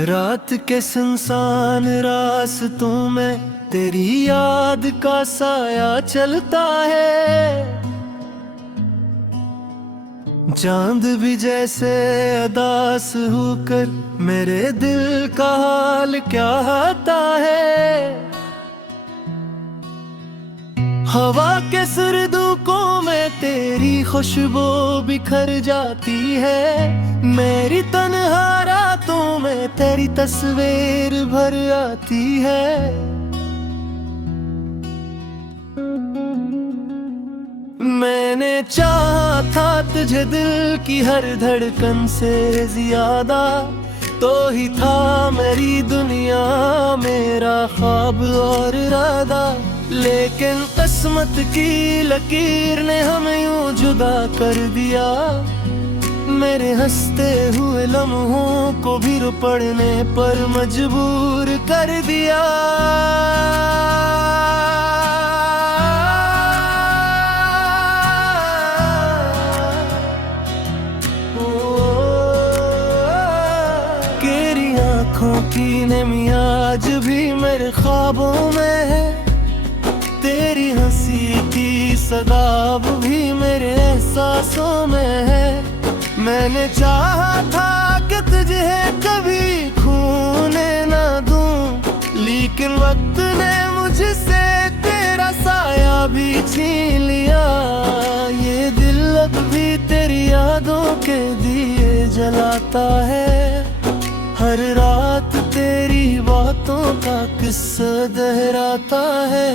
रात के सुनसान रास्तों में तेरी याद का साया चलता है। चांद भी जैसे अदास होकर मेरे दिल का हाल क्या आता है। हवा के सुरदुकों में तेरी खुशबू बिखर जाती है। मेरी तन्हा रातों में तेरी तस्वीर भर आती है। मैंने चाहा था तुझे दिल की हर धड़कन से ज्यादा, तो ही था मेरी दुनिया मेरा ख्वाब और इरादा। लेकिन किस्मत की लकीर ने हमें यूं जुदा कर दिया। मेरे हंसते हुए लम्हों को भी रो पड़ने पर मजबूर कर दिया। तेरी आँखों की नमी आज भी मेरे ख्वाबों में है। तेरी हंसी की सदा भी मेरे एहसासों में है। मैंने चाहा था कि तुझे कभी खोने ना दूं, लेकिन वक्त ने मुझसे तेरा साया भी छीन लिया। ये दिल अब भी तेरी यादों के दिए जलाता है। हर रात तेरी बातों का किस्सा दोहराता है।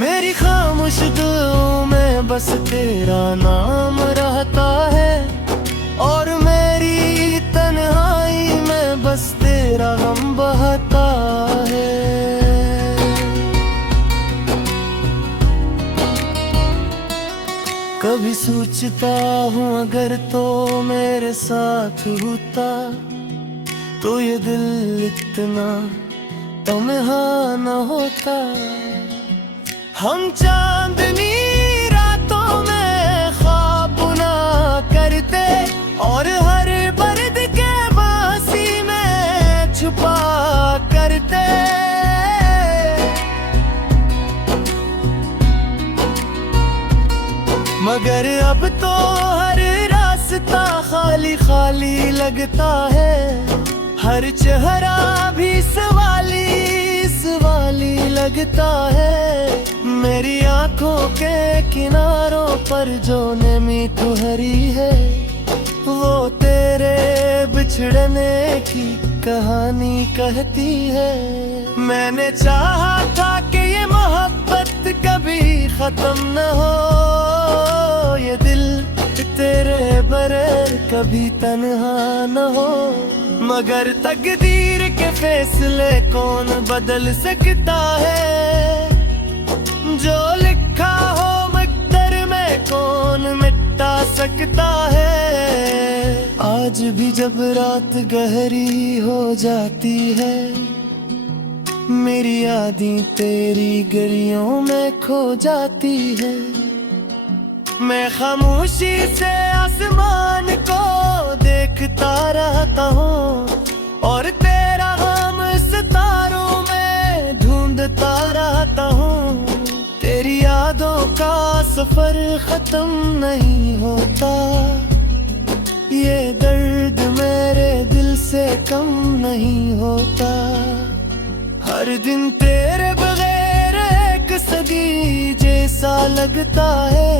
मेरी खामोश दिलों में बस तेरा नाम रहता है, और मेरी तन्हाई में बस तेरा गम बहता है। कभी सोचता हूँ अगर तो मेरे साथ होता, तो ये दिल इतना तन्हा न होता। हम चांदनी रातों में ख्वाब ना करते, और हर बर्द के बासी में छुपा करते। मगर अब तो हर रास्ता खाली खाली लगता है। हर चेहरा भी सवाली लगता है। मेरी आंखों के किनारों पर जो नमी ठहरी है, वो तेरे बिछड़ने की कहानी कहती है। मैंने चाहा था कि ये मोहब्बत कभी खत्म न हो, ये दिल तेरे बगैर कभी तन्हा न हो। मगर तकदीर के फैसले कौन बदल सकता है। जो लिखा हो मकदर में कौन मिटा सकता है। आज भी जब रात गहरी हो जाती है, मेरी यादें तेरी गलियों में खो जाती है। मैं खामोशी से आसमान को देखता रहता हूँ, और तेरा गम सितारों में ढूंढता रहता हूँ। तेरी यादों का सफर खत्म नहीं होता। ये दर्द मेरे दिल से कम नहीं होता। हर दिन तेरे बगैर एक सदी जैसा लगता है,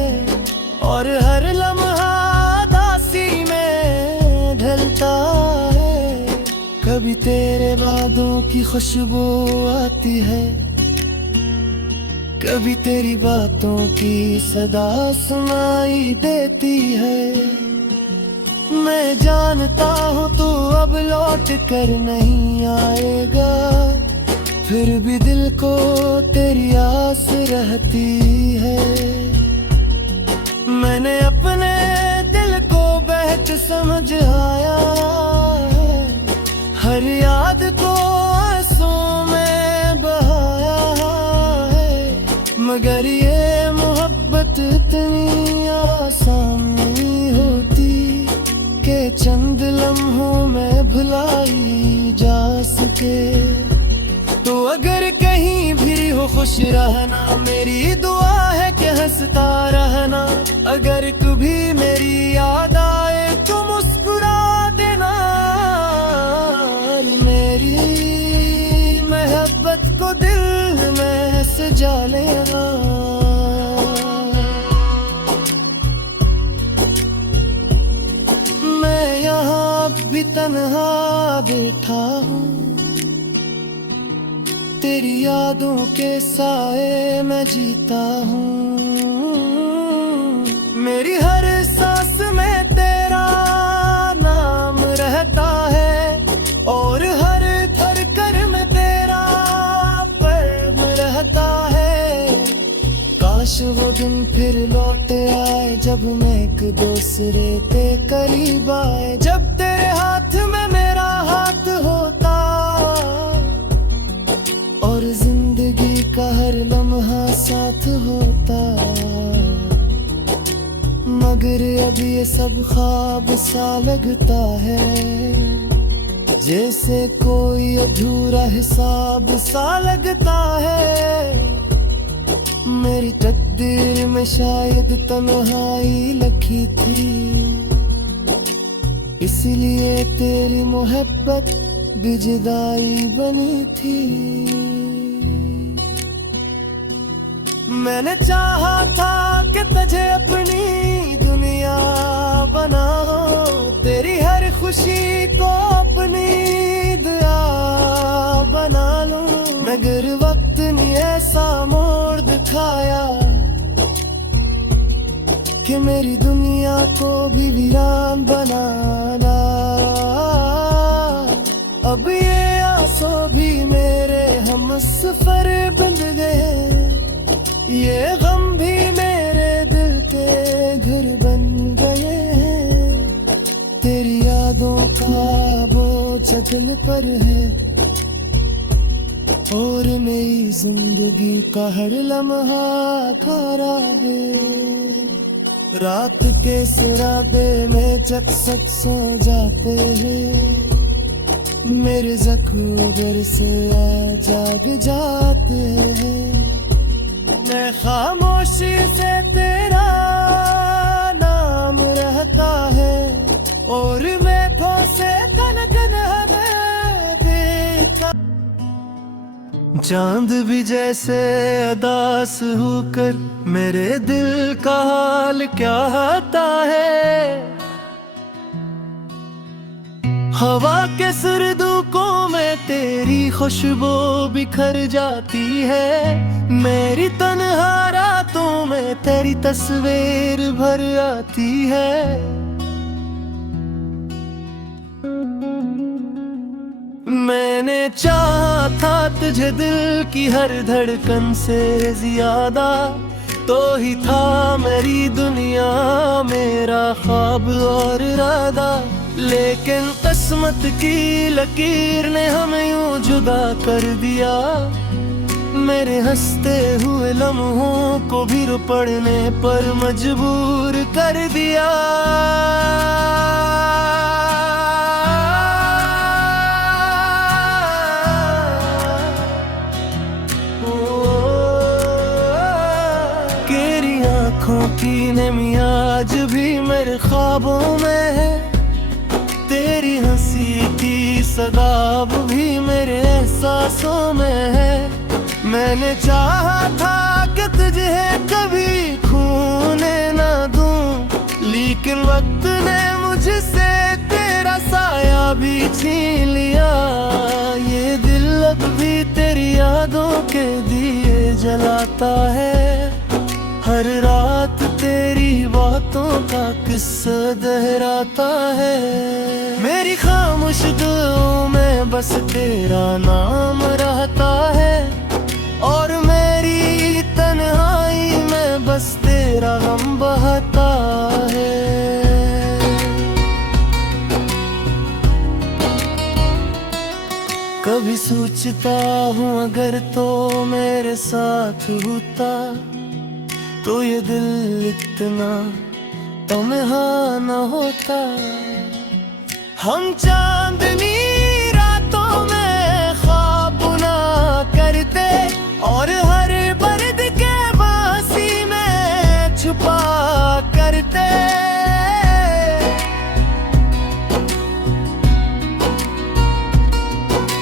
और हर लम्हा दासी में ढलता है। कभी तेरे बादों की खुशबू आती है, कभी तेरी बातों की सदा सुनाई देती है। मैं जानता हूँ तू अब लौट कर नहीं आएगा, फिर भी दिल को तेरी आस रहती है। मैंने अपने दिल को बहक समझ आया है। हर याद को आंसुओं में बहाया है। मगर ये मोहब्बत इतनी आसान नहीं होती। के चंद लम्हों में भुलाई जा सके। तो अगर कहीं भी हो खुश रहना, मेरी दुआ है कि हंसता रहना। अगर कभी मेरी याद आए तो मुस्कुरा देना। मेरी मोहब्बत को दिल में सजा लेना। मैं यहाँ भी तन्हा बैठा हूँ, तेरी यादों के साए में जीता हूँ। मेरी हर सांस में तेरा नाम रहता है, और हर धड़कन में तेरा प्रेम रहता है। काश वो दिन फिर लौट आए, जब मैं एक दूसरे के करीब आए। जब तेरे हाथ में मेरा हाथ होता, और जिंदगी का हर लम्हा साथ होता। मगर अब ये सब ख्वाब सा लगता है, जैसे कोई अधूरा हिसाब सा लगता है। मेरी तकदीर में शायद तन्हाई लिखी थी, इसलिए तेरी मोहब्बत भी जुदाई बनी थी। मैंने चाहा था कि तुझे अपनी दुनिया बनाओ, तेरी हर खुशी को अपनी दुआ बना लूं। मगर वक्त ने ऐसा मोड़ दिखाया कि मेरी दुनिया को भी वीरान बनाना। अब ये आंसू भी मेरे हम सफर बन गए, ये गम भी मेरे दिल के घर बन गए हैं। तेरी यादों का बोझ दिल पर है, और मेरी जिंदगी का हर लम्हा खरा है। रात के सराबे में चकचक सो जाते हैं, मेरे जख्म घर से जाग जाते हैं। मैं खामोशी से तेरा नाम रहता है, और मैं से कन कन हमें देखता। चांद भी जैसे अदास होकर मेरे दिल का हाल क्या आता है। हवा के सुरदुकों में तेरी खुशबू बिखर जाती है। मेरी तन्हा रातों में तेरी तस्वीर भर आती है। मैंने चाहा था तुझे दिल की हर धड़कन से ज्यादा, तो ही था मेरी दुनिया मेरा ख्वाब और इरादा। लेकिन किस्मत की लकीर ने हमें यूं जुदा कर दिया, मेरे हंसते हुए लम्हों को भी रो पड़ने पर मजबूर कर दिया। तेरी आँखों की नमी आज भी मेरे ख्वाबों में है, तेरी हंसी की सदाब भी मेरे एहसासों में है। मैंने चाहा था कि तुझे कभी खोने ना दूं, लेकिन वक्त ने मुझसे तेरा साया भी छीन लिया। ये दिल अब भी तेरी यादों के दिए जलाता है, हर रात तेरी बातों का किस्सा दोहराता है। मेरी खामोश दिलों में बस तेरा नाम रहता है, और मेरी तन्हाई में बस तेरा गम बहता है। कभी सोचता हूँ अगर तो मेरे साथ होता, तो ये दिल इतना तन्हा न होता। हम चांदनी रातों में ख्वाब ना करते और हर बर्द के बासी में छुपा करते।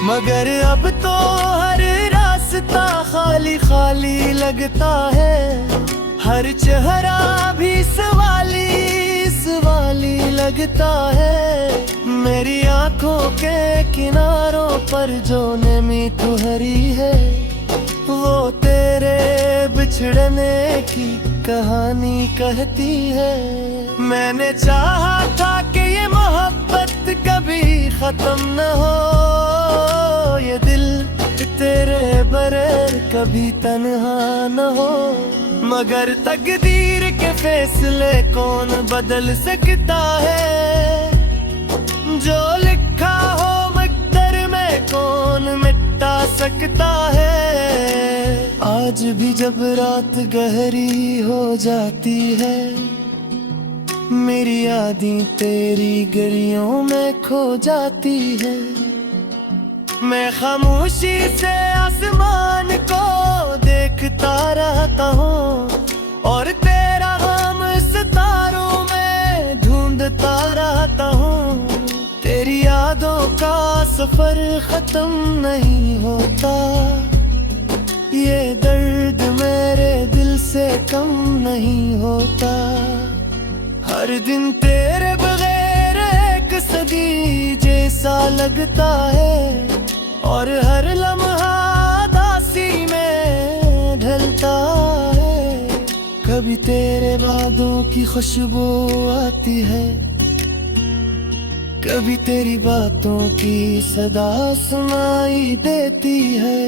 मगर अब तो हर रास्ता खाली खाली लगता है, हर चेहरा भी सवाली लगता है। मेरी आंखों के किनारों पर जो नमी ठहरी है, वो तेरे बिछड़ने की कहानी कहती है। मैंने चाहा था कि ये मोहब्बत कभी खत्म न हो, ये दिल तेरे बगैर कभी तन्हा न हो। मगर तकदीर के फैसले कौन बदल सकता है, जो लिखा हो मकदर में कौन मिटा सकता है। आज भी जब रात गहरी हो जाती है, मेरी यादें तेरी गलियों में खो जाती है। मैं खामोशी से आसमान को देखता रहता हूँ और तेरा गम सितारों में ढूंढता रहता हूँ। तेरी यादों का सफर खत्म नहीं होता, ये दर्द मेरे दिल से कम नहीं होता। हर दिन तेरे बगैर एक सदी जैसा लगता है और हर लम्हा दासी में ढलता है। कभी तेरे बातों की खुशबू आती है, कभी तेरी बातों की सदा सुनाई देती है।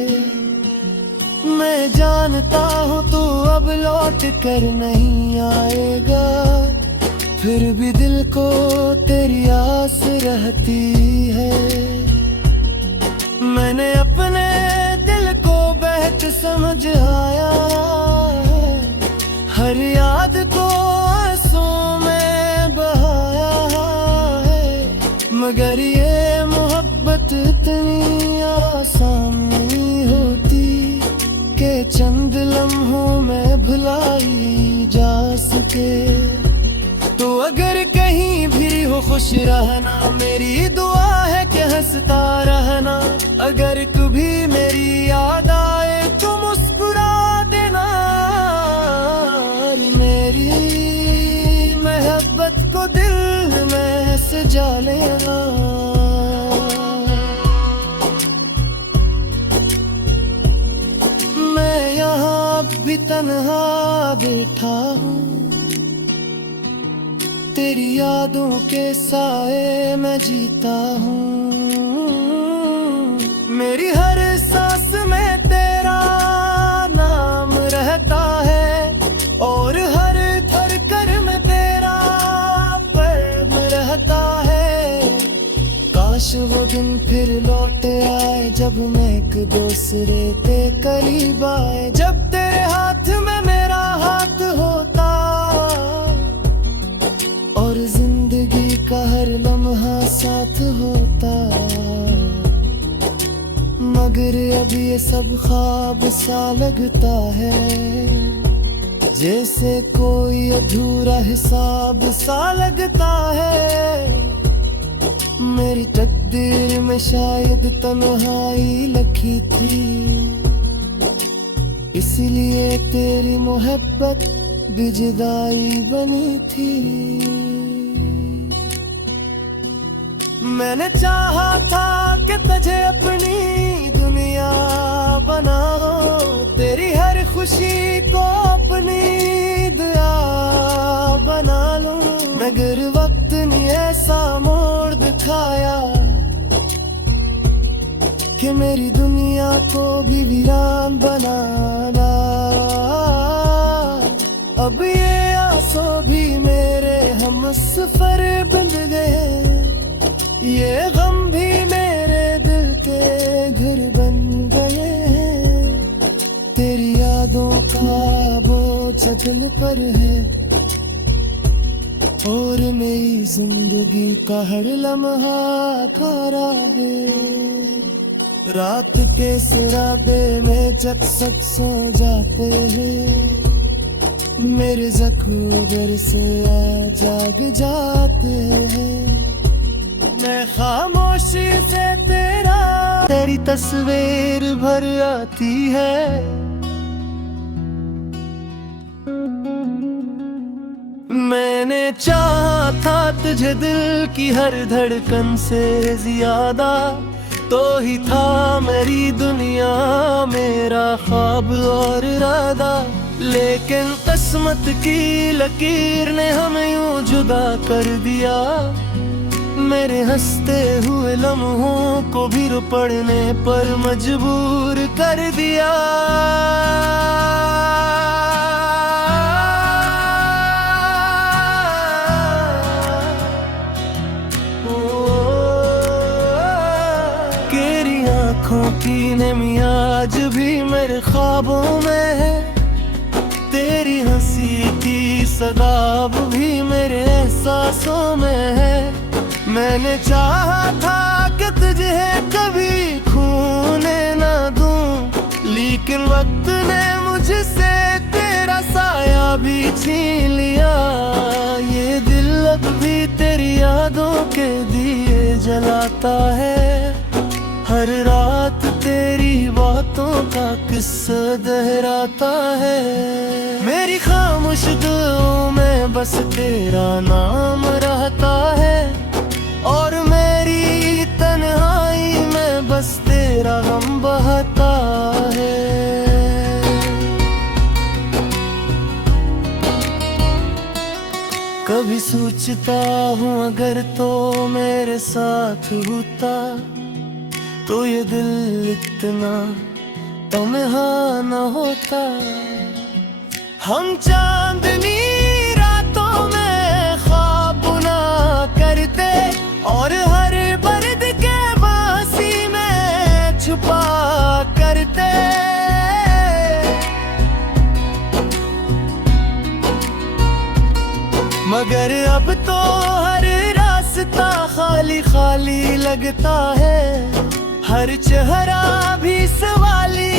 मैं जानता हूँ तू अब लौट कर नहीं आएगा, फिर भी दिल को तेरी आस रहती है। मैंने अपने दिल को बहत समझ आया है, हर याद को आंसुओं में बहाया है। मगर ये मोहब्बत इतनी आसान नहीं होती कि चंद लम्हों में भुलाई जा सके। तो अगर कहीं भी हो खुश रहना, मेरी दुआ है कि हंसता रहना। अगर कभी मेरी याद आए तो मुस्कुरा देना, मेरी मोहब्बत को दिल में सजा लेना। मैं यहाँ भी तन्हा बैठा हूँ, तेरी यादों के साए में जीता हूँ। मेरी हर सांस में तेरा नाम रहता है और हर धड़कन में तेरा प्रेम रहता है। काश वो दिन फिर लौट आए जब मैं एक दूसरे के करीब आए, जब तेरे हाथ में मेरा हाथ होता और जिंदगी का हर लम्हा साथ होता। मगर अब ये सब ख्वाब सा लगता है, जैसे कोई अधूरा हिसाब सा लगता है। मेरी तकदीर में शायद तन्हाई लिखी थी, इसलिए तेरी मोहब्बत भी जुदाई बनी थी। मैंने चाहा था कि तुझे अपनी दुनिया बनाओ, तेरी हर खुशी को अपनी दुआ बना लूं। मगर वक्त ने ऐसा मोड़ दिखाया कि मेरी दुनिया को भी वीरान बनाना। अब ये आंसू भी मेरे हम सफर बन गए, ये गम भी मेरे दिल के घर बन गए हैं। तेरी यादों का बोझ दिल पर है, और मेरी जिंदगी का हर लम्हा खारा है। रात के सराबे में जब सब सो जाते हैं, मेरे जख्म घर से जाग जाते हैं। मैं खामोशी से तेरी तस्वीर भर आती है। मैंने चाहा था तुझे दिल की हर धड़कन से ज्यादा, तो ही था मेरी दुनिया मेरा ख्वाब और इरादा। लेकिन किस्मत की लकीर ने हमें यूं जुदा कर दिया, मेरे हंसते हुए लम्हों को भी रो पड़ने पर मजबूर कर दिया। तेरी आँखों की नमी आज भी मेरे ख्वाबों में है, तेरी हंसी की सदाब भी मेरे एहसासों में है। मैंने चाहा था कि तुझे कभी खोने ना दूं, लेकिन वक्त ने मुझसे तेरा साया भी छीन लिया। ये दिल अब भी तेरी यादों के दिए जलाता है, हर रात तेरी बातों का किस्सा दोहराता है। मेरी खामोश दुआओं में बस तेरा नाम रहता है, और मेरी तन्हाई में बस तेरा गम बहता है। कभी सोचता हूँ अगर तो मेरे साथ होता, तो ये दिल इतना तन्हा न होता। हम चांदनी रातों में ख्वाब ना करते, और हर बर्द के बांसी में छुपा करते। मगर अब तो हर रास्ता खाली खाली लगता है, हर चेहरा भी सवाली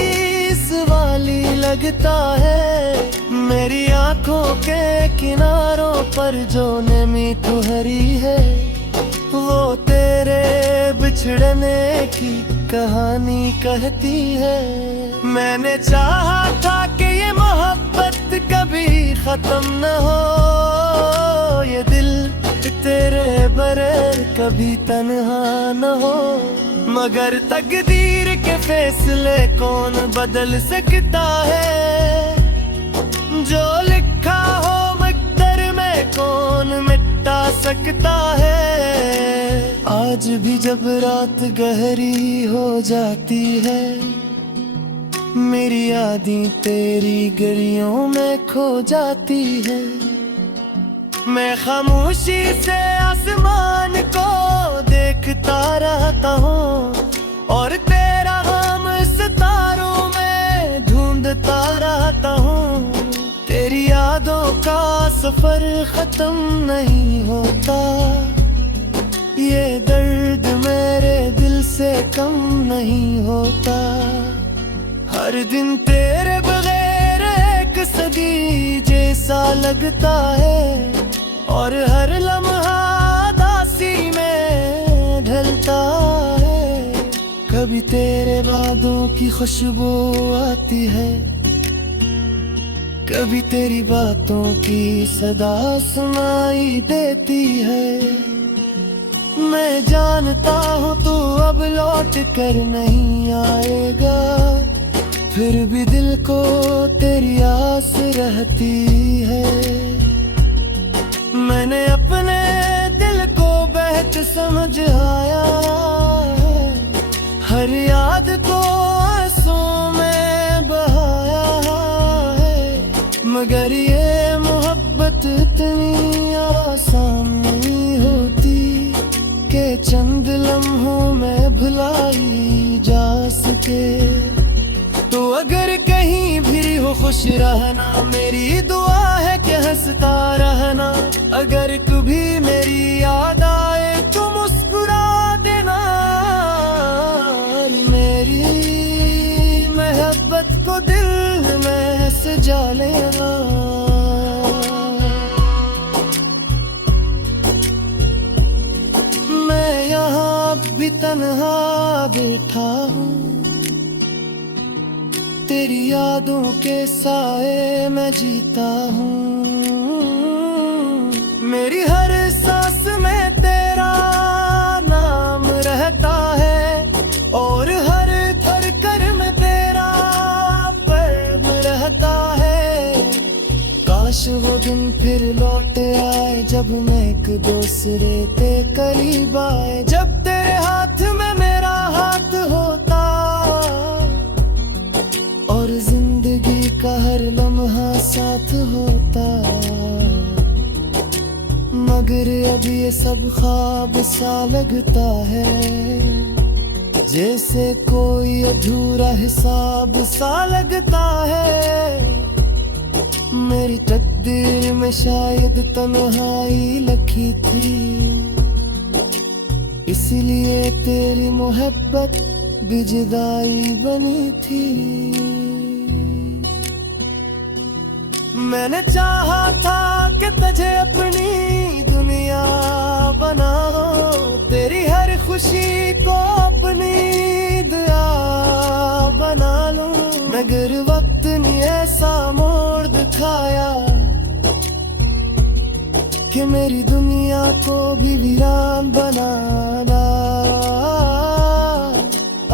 लगता है। मेरी आंखों के किनारों पर जो नमी ठहरी है, वो तेरे बिछड़ने की कहानी कहती है। मैंने चाहा था कि ये मोहब्बत कभी खत्म न हो, ये दिल तेरे बगैर कभी तन्हा न हो। मगर तकदीर के फैसले कौन बदल सकता है, जो लिखा हो मकदर में कौन मिटा सकता है। आज भी जब रात गहरी हो जाती है, मेरी यादें तेरी गलियों में खो जाती है। मैं खामोशी से आसमान को देखता रहता हूँ, और तेरा गम सितारों में ढूंढता रहता हूँ। तेरी यादों का सफर खत्म नहीं होता, ये दर्द मेरे दिल से कम नहीं होता। हर दिन तेरे बगैर एक सदी जैसा लगता है, और हर लम्हा दासी में ढलता है। कभी तेरे बातों की खुशबू आती है, कभी तेरी बातों की सदा सुनाई देती है। मैं जानता हूँ तू अब लौट कर नहीं आएगा, फिर भी दिल को तेरी आस रहती है। मैंने अपने दिल को बेहतर समझ आया, हर याद को आंसुओं में बहाया है। मगर ये मोहब्बत इतनी आसान नहीं होती कि चंद लम्हों में भुलाई जा सके। तो अगर कहीं भी हो खुश रहना, मेरी दुआ है कि हंसता रहना। अगर कभी तन्हा बैठा हूँ, तेरी यादों के साए में जीता हूँ। मेरी हर सांस में तेरा नाम रहता है और हर धड़कन में तेरा प्रेम रहता है। काश वो दिन फिर लौट आए जब मैं एक दूसरे के करीब आए, जब तेरे हाथ में मेरा हाथ होता और जिंदगी का हर लम्हा साथ होता। मगर अब ये सब ख्वाब सा लगता है, जैसे कोई अधूरा हिसाब सा लगता है। मेरी तकदीर में शायद तन्हाई लिखी थी, इसलिए तेरी मोहब्बत भी जुदाई बनी थी। मैंने चाहा था कि तुझे अपनी दुनिया बनाओ, तेरी हर खुशी को अपनी दुआ बना लूं। मगर वक्त ने ऐसा मोड़ दिखाया कि मेरी दुनिया को भी वीरान बना डाला।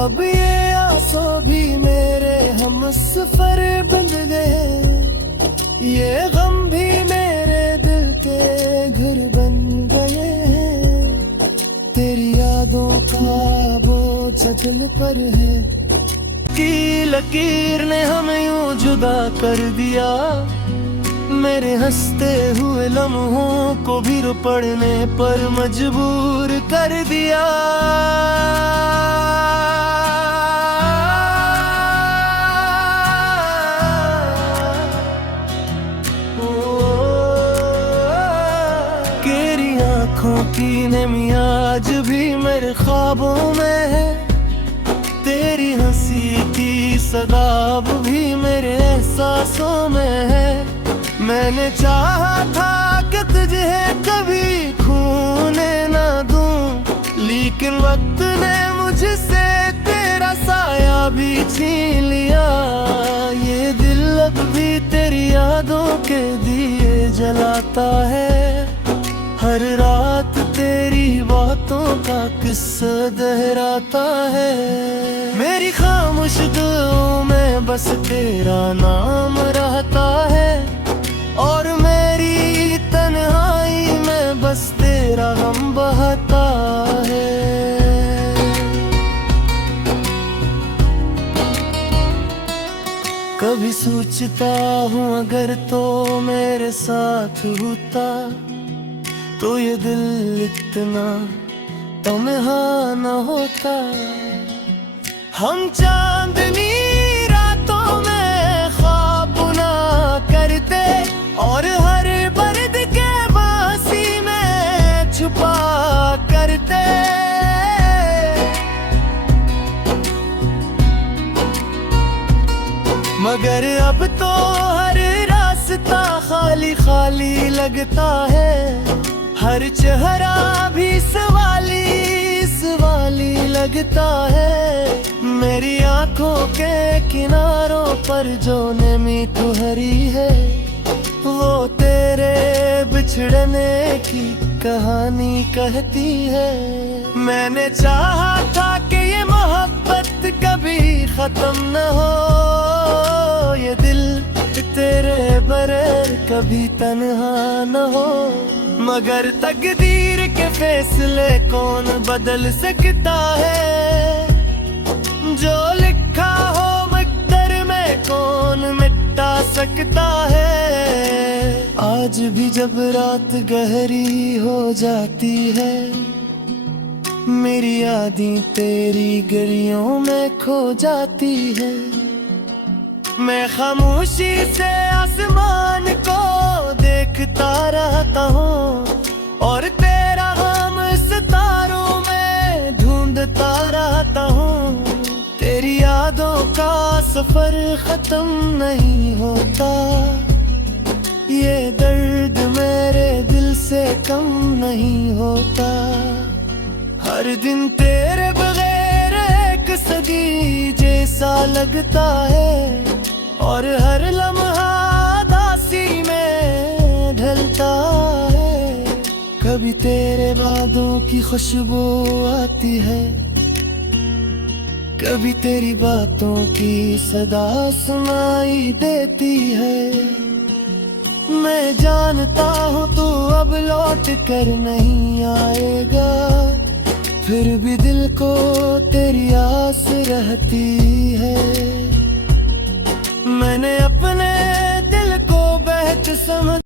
अब ये आंसू भी मेरे हम सफर बन गए, ये गम भी मेरे दिल के घर बन गए हैं। तेरी यादों का बोझ दिल पर है, की लकीर ने हमें यूं जुदा कर दिया। मेरे हंसते हुए लम्हों को भी रो पड़ने पर मजबूर कर दिया। आँखों की नमी आज भी मेरे ख्वाबों में है, तेरी हंसी की सदाब भी मेरे एहसासों में है। मैंने चाहा था कि तुझे कभी खोने ना दूं, लेकिन वक्त ने मुझसे तेरा साया भी छीन लिया। ये दिल अब भी तेरी यादों के दिए जलाता है, हर रात तेरी बातों का किस्सा दोहराता है। मेरी खामोश दिलों में बस तेरा नाम रहता है और मेरी तन्हाई में बस तेरा गम बहता है। कभी सोचता हूँ अगर तो मेरे साथ होता तो ये दिल इतना तन्हा न होता। हम चांदनी रातों में ख्वाब ना करते और हर बर्द के बासी में छुपा करते। मगर अब तो हर रास्ता खाली खाली लगता है, हर चेहरा भी सवाली लगता है। मेरी आंखों के किनारों पर जो नमी तुहरी है, वो तेरे बिछड़ने की कहानी कहती है। मैंने चाहा था कि ये मोहब्बत कभी खत्म न हो, ये दिल तेरे बगैर कभी तन्हा न हो। मगर तकदीर के फैसले कौन बदल सकता है, जो लिखा हो मकदर में कौन मिटा सकता है। आज भी जब रात गहरी हो जाती है, मेरी यादें तेरी गलियों में खो जाती है। मैं खामोशी से आसमान को देखता रहता हूँ और तेरा हम सितारों में ढूंढता रहता हूँ। तेरी यादों का सफर खत्म नहीं होता, ये दर्द मेरे दिल से कम नहीं होता। हर दिन तेरे बगैर सा लगता है, और हर लम्हा दासी में ढलता है। कभी तेरे बादों की खुशबू आती है, कभी तेरी बातों की सदा सुनाई देती है। मैं जानता हूँ तू अब लौट कर नहीं आएगा, फिर भी दिल को तेरी आस रहती है। मैंने अपने दिल को बहक समझ